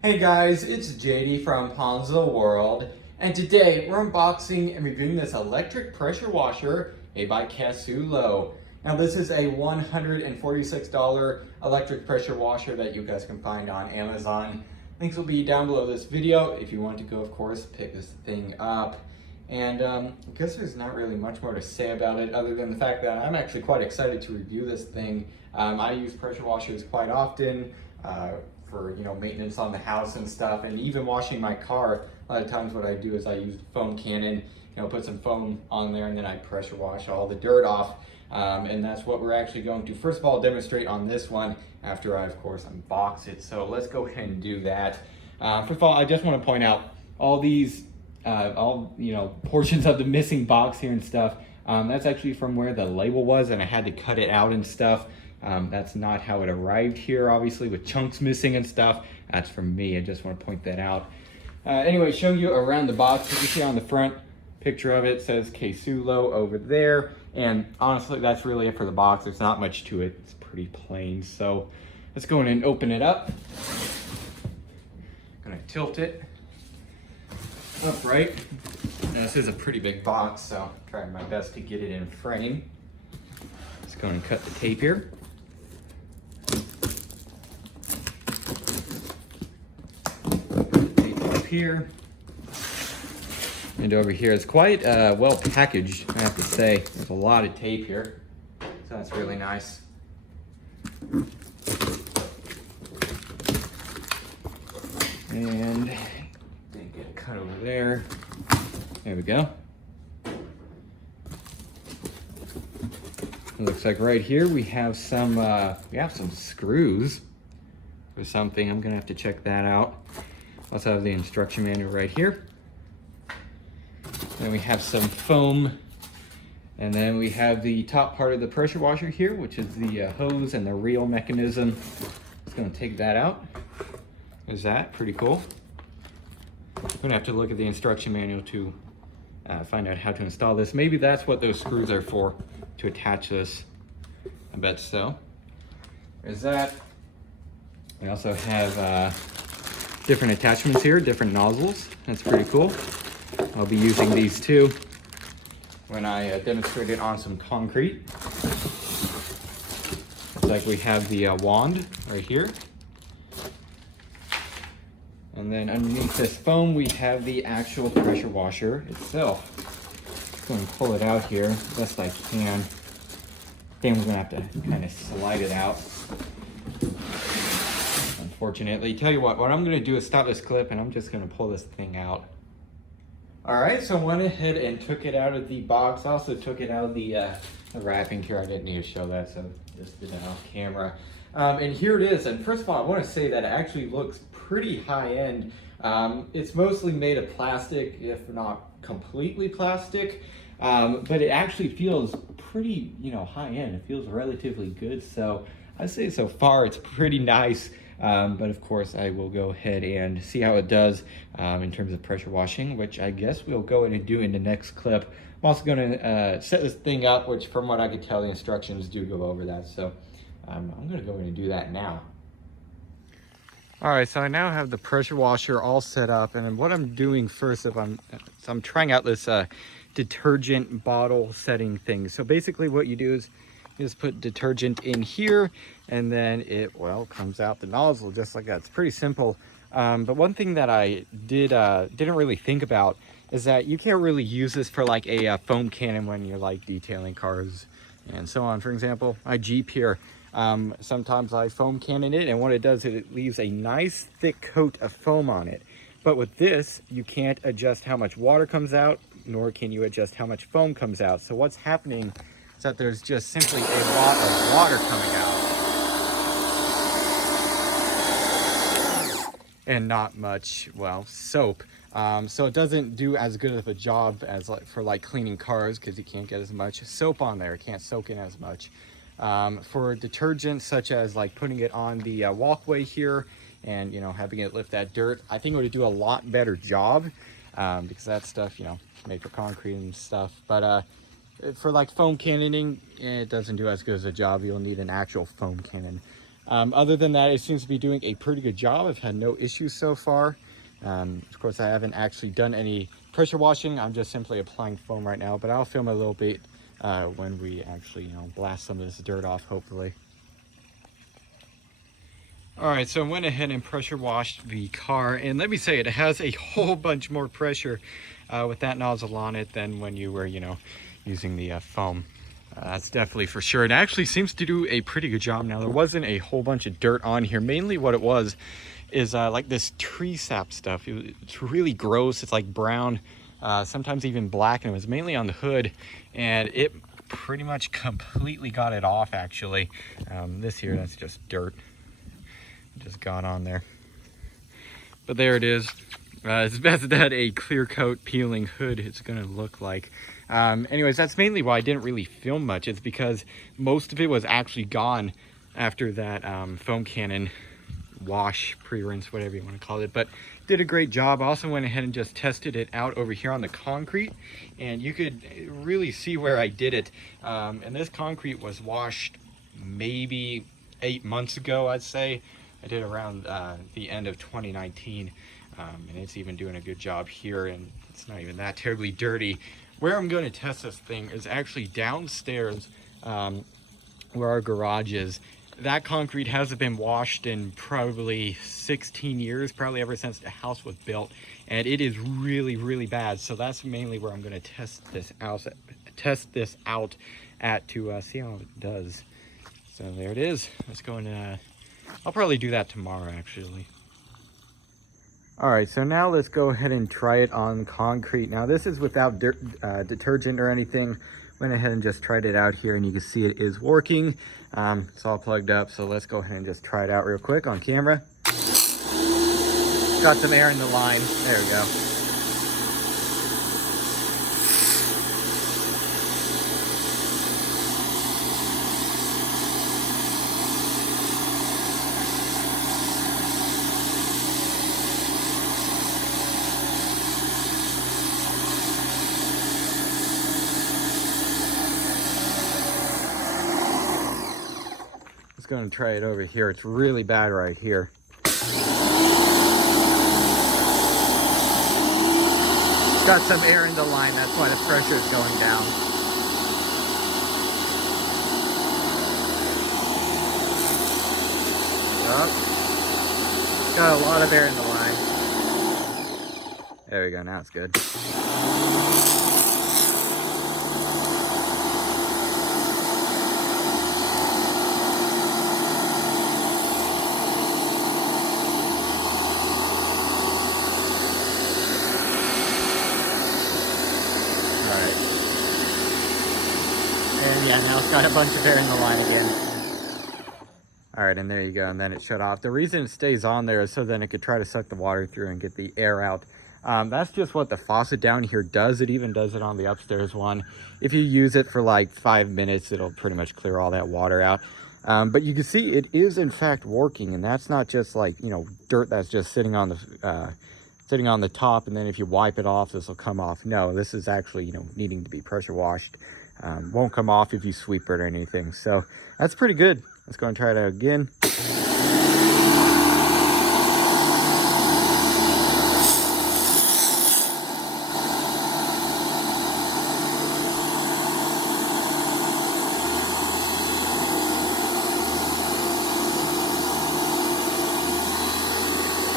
Hey guys, it's JD from Ponzo World, and today we're unboxing and reviewing this electric pressure washer made by Casulo. Now this is a $146 electric pressure washer that you guys can find on Amazon. Links will be down below this video if you want to go, of course, pick this thing up. And I guess there's not really much more to say about it other than the fact that I'm actually quite excited to review this thing. I use pressure washers quite often. For maintenance on the house and stuff, and even washing my car. A lot of times what I do is I use the foam cannon, put some foam on there, and then I pressure wash all the dirt off. And that's what we're actually going to first of all demonstrate on this one after I of course unbox it. So let's go ahead and do that. First of all, I just want to point out all these portions of the missing box here and stuff. That's actually from where the label was, and I had to cut it out and stuff. That's not how it arrived here, obviously, with chunks missing and stuff. That's from me. I just want to point that out. Anyway, show you around the box. You can see on the front picture of it says Casulo over there. And honestly, that's really it for the box. There's not much to it. It's pretty plain. So let's go in and open it up. I'm gonna tilt it upright. Now, this is a pretty big box, so I'm trying my best to get it in frame. Let's go and cut the tape here. Tape up here. And over here, it's quite well packaged, I have to say. There's a lot of tape here, so that's really nice. And didn't get it cut over there. There we go. It looks like right here we have some screws or something. I'm gonna have to check that out. Also have the instruction manual right here. Then we have some foam, and then we have the top part of the pressure washer here, which is the hose and the reel mechanism. Just gonna take that out. There's that, pretty cool. I'm gonna have to look at the instruction manual to find out how to install this. Maybe that's what those screws are for, to attach this. I bet so. There's that. We also have different attachments here, different nozzles. That's pretty cool. I'll be using these too when I demonstrate it on some concrete. Looks like we have the wand right here. And then underneath this foam, we have the actual pressure washer itself. Just going to pull it out here best I can. Then we're gonna have to kind of slide it out, unfortunately. Tell you what I'm gonna do is stop this clip and I'm just gonna pull this thing out. All right, so I went ahead and took it out of the box. I also took it out of the wrapping here. I didn't need to show that, so just did it off camera. And here it is. And first of all, I want to say that it actually looks pretty high end. It's mostly made of plastic, if not completely plastic. But it actually feels pretty, high end. It feels relatively good. So I'd say so far it's pretty nice. But of course I will go ahead and see how it does in terms of pressure washing, which I guess we'll go in and do in the next clip. I'm also going to set this thing up, which from what I could tell, the instructions do go over that. So I'm going to go in and do that now. All right, so I now have the pressure washer all set up, and what I'm doing first, I'm trying out this detergent bottle setting thing. So basically what you do is you just put detergent in here, and then it comes out the nozzle just like that. It's pretty simple. But one thing that I didn't really think about is that you can't really use this for like a foam cannon when you're like detailing cars and so on. For example, my Jeep here, sometimes I foam cannon it, and what it does is it leaves a nice thick coat of foam on it. But with this, you can't adjust how much water comes out, nor can you adjust how much foam comes out. So what's happening is that there's just simply a lot of water coming out and not much, soap. So it doesn't do as good of a job as for cleaning cars, because you can't get as much soap on there. It can't soak in as much. For detergents such as like putting it on the walkway here and having it lift that dirt, I think it would do a lot better job, because that stuff made for concrete and stuff. But for like foam cannoning, it doesn't do as good as a job. You'll need an actual foam cannon. Other than that, it seems to be doing a pretty good job. I've had no issues so far. Of course, I haven't actually done any pressure washing. I'm just simply applying foam right now, but I'll film a little bit when we actually, blast some of this dirt off, hopefully. All right, so I went ahead and pressure washed the car, and let me say it has a whole bunch more pressure with that nozzle on it than when you were, using the foam. That's definitely for sure. It actually seems to do a pretty good job. Now, there wasn't a whole bunch of dirt on here. Mainly what it was is like this tree sap stuff. It's really gross. It's like brown, sometimes even black, and it was mainly on the hood, and it pretty much completely got it off, actually. This here, that's just dirt. Just got on there. But there it is. It's best that a clear coat peeling hood is going to look like. Anyways, that's mainly why I didn't really film much. It's because most of it was actually gone after that foam cannon wash, pre-rinse, whatever you want to call it. But did a great job. I also went ahead and just tested it out over here on the concrete, and you could really see where I did it. And this concrete was washed maybe 8 months ago, I'd say. I did around the end of 2019, and it's even doing a good job here, and it's not even that terribly dirty. Where I'm going to test this thing is actually downstairs where our garage is. That concrete hasn't been washed in probably 16 years, probably ever since the house was built, and it is really, really bad. So that's mainly where I'm going to test this out at to see how it does. So there it is. Let's go and I'll probably do that tomorrow, actually. All right, so now let's go ahead and try it on concrete. Now this is without detergent or anything. Went ahead and just tried it out here, and you can see it is working. It's all plugged up, so let's go ahead and just try it out real quick on camera. Got some air in the line. There we go. Going to try it over here. It's really bad right here. Got some air in the line, that's why the pressure is going down. Oh, got a lot of air in the line. There we go, now it's good. And yeah, now it's got a bunch of air in the line again. All right, and there you go, and then it shut off. The reason it stays on there is so then it could try to suck the water through and get the air out. That's just what the faucet down here does. It even does it on the upstairs one. If you use it for like 5 minutes, it'll pretty much clear all that water out. But you can see it is in fact working, and that's not just like, dirt that's just sitting on the top, and then if you wipe it off, this will come off. No, this is actually, needing to be pressure washed. Won't come off if you sweep it or anything. So that's pretty good. Let's go and try it out again.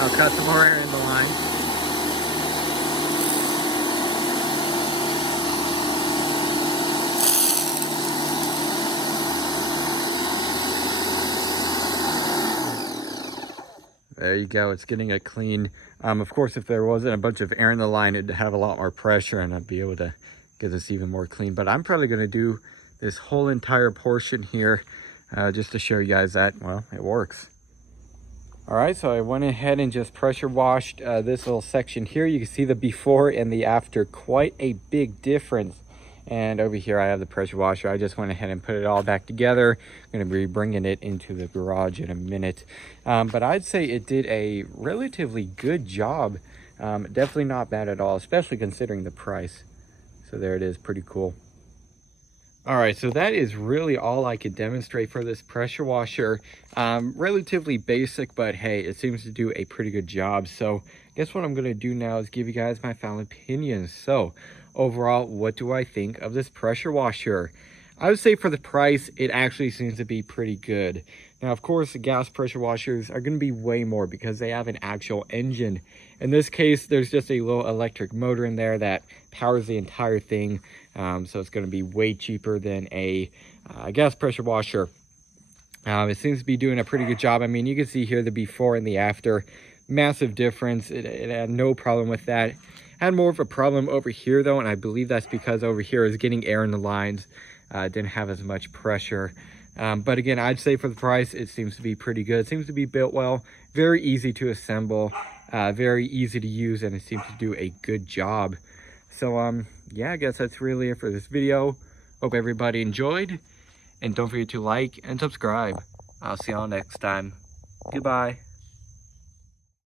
I'll cut some more air in the line. There you go, it's getting it clean. Of course, if there wasn't a bunch of air in the line, it'd have a lot more pressure and I'd be able to get this even more clean. But I'm probably gonna do this whole entire portion here just to show you guys that, well, it works. All right, so I went ahead and just pressure washed this little section here. You can see the before and the after, quite a big difference. And over here I have the pressure washer. I just went ahead and put it all back together. I'm gonna be bringing it into the garage in a minute. But I'd say it did a relatively good job. Definitely not bad at all, especially considering the price. So there it is, pretty cool. All right, so that is really all I could demonstrate for this pressure washer. Relatively basic, but hey, it seems to do a pretty good job. So guess what I'm gonna do now is give you guys my final opinions. So overall, what do I think of this pressure washer? I would say for the price, it actually seems to be pretty good. Now, of course, the gas pressure washers are gonna be way more because they have an actual engine. In this case, there's just a little electric motor in there that powers the entire thing. So it's going to be way cheaper than a gas pressure washer. It seems to be doing a pretty good job. I mean, you can see here the before and the after. Massive difference. It had no problem with that. Had more of a problem over here though, and I believe that's because over here is getting air in the lines. Didn't have as much pressure. But again, I'd say for the price, it seems to be pretty good. It seems to be built well. Very easy to assemble. Very easy to use, and it seems to do a good job. So yeah, I guess that's really it for this video. Hope everybody enjoyed, and don't forget to like and subscribe. I'll see y'all next time. Goodbye.